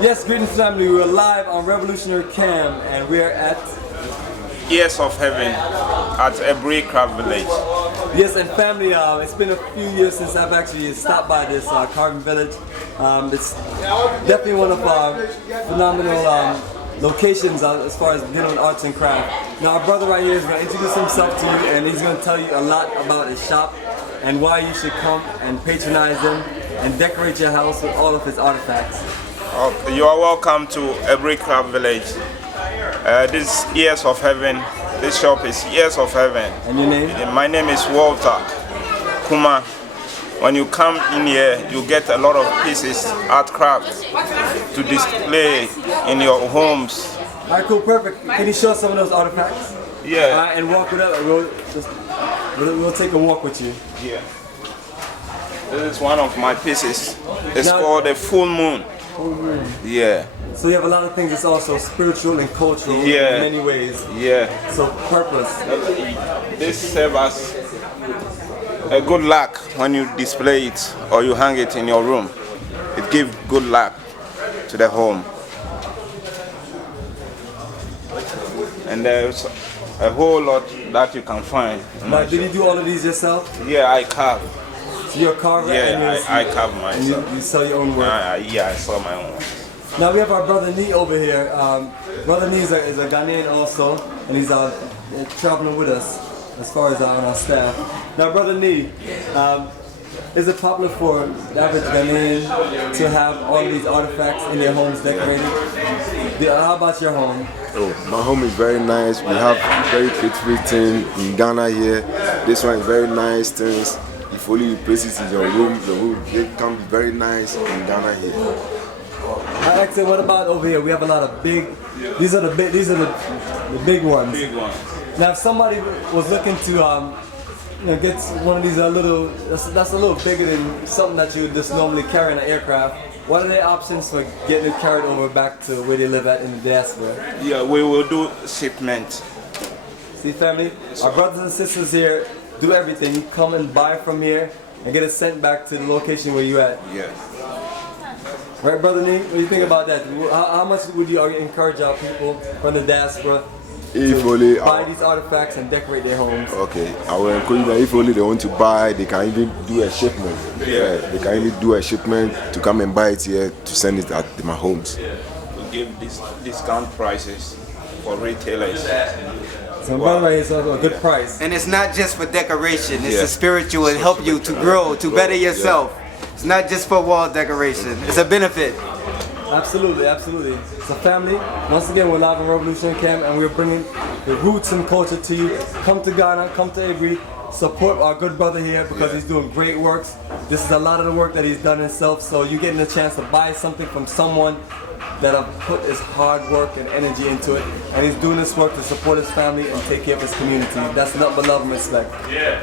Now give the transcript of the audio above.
Yes, greetings family. We're live on Revolutionary Cam and we're at Years of Heaven at Aburi Craft Village. yes, and family. It's been a few years since I've actually stopped by this carving village. It's definitely one of our phenomenal locations as far as dealing with arts and craft. Now our brother right here is going to introduce himself to you and he's going to tell you a lot about his shop and why you should come and patronize him and decorate your house with all of his artifacts. You are welcome to Aburi Craft Village. This Years of Heaven, this shop is Years of Heaven. And your name? My name is Walter Kuma. When you come in here, you get a lot of pieces, art crafts, to display in your homes. Alright, cool, perfect. Can you show us some of those artifacts? Yeah. Alright, and walk with us. We'll take a walk with you. Yeah. This is one of my pieces. It's called the full moon. Yeah. So you have a lot of things that's also spiritual and cultural in many ways. Yeah. So purpose. This serves as a good luck when you display it or you hang it in your room. It gives good luck to the home. And there's a whole lot that you can find. Now, did you do all of these yourself? Yeah, I carve. So you're a carver? Yeah, I carve myself. And you sell your own work? Yeah, I sell my own. Now we have our brother Nee over here. Brother Nee is a Ghanaian also, and he's traveling with us as far as on our staff. Now brother Nee, is it popular for the average Ghanaian to have all these artifacts in their homes decorated? How about your home? Oh, my home is very nice. We have very beautiful things in Ghana here. This one is very nice things. If only you place it in your room, they can be very nice in Ghana here. Actually, what about over here? We have a lot of big. These are the big ones. Big one. Now, if somebody was looking to get one of these that's a little bigger than something that you would just normally carry in an aircraft, what are the options for getting it carried over back to where they live at in the diaspora? Yeah, we will do shipment. See, family, our brothers and sisters here do everything. You come and buy from here and get it sent back to the location where you at. Yeah. Right, brother Nee? What do you think about that? How much would you encourage our people from the diaspora to buy these artifacts and decorate their homes? Okay, I will encourage them. If only they want to buy, they can even do a shipment. Yeah, they can even do a shipment to come and buy it here to send it at my homes. We give these discount prices for retailers. So brother right here is a good price. And it's not just for decoration, it's a spiritual, it help you to grow, to better yourself. It's not just for wall decoration, it's a benefit. Absolutely, absolutely. So family, once again we're live on Revolution Camp and we're bringing the roots and culture to you. Come to Ghana, come to Aburi, support our good brother here because he's doing great works. This is a lot of the work that he's done himself, so you're getting a chance to buy something from someone that have put his hard work and energy into it, and he's doing this work to support his family and take care of his community. That's nothing but love and respect. Yeah.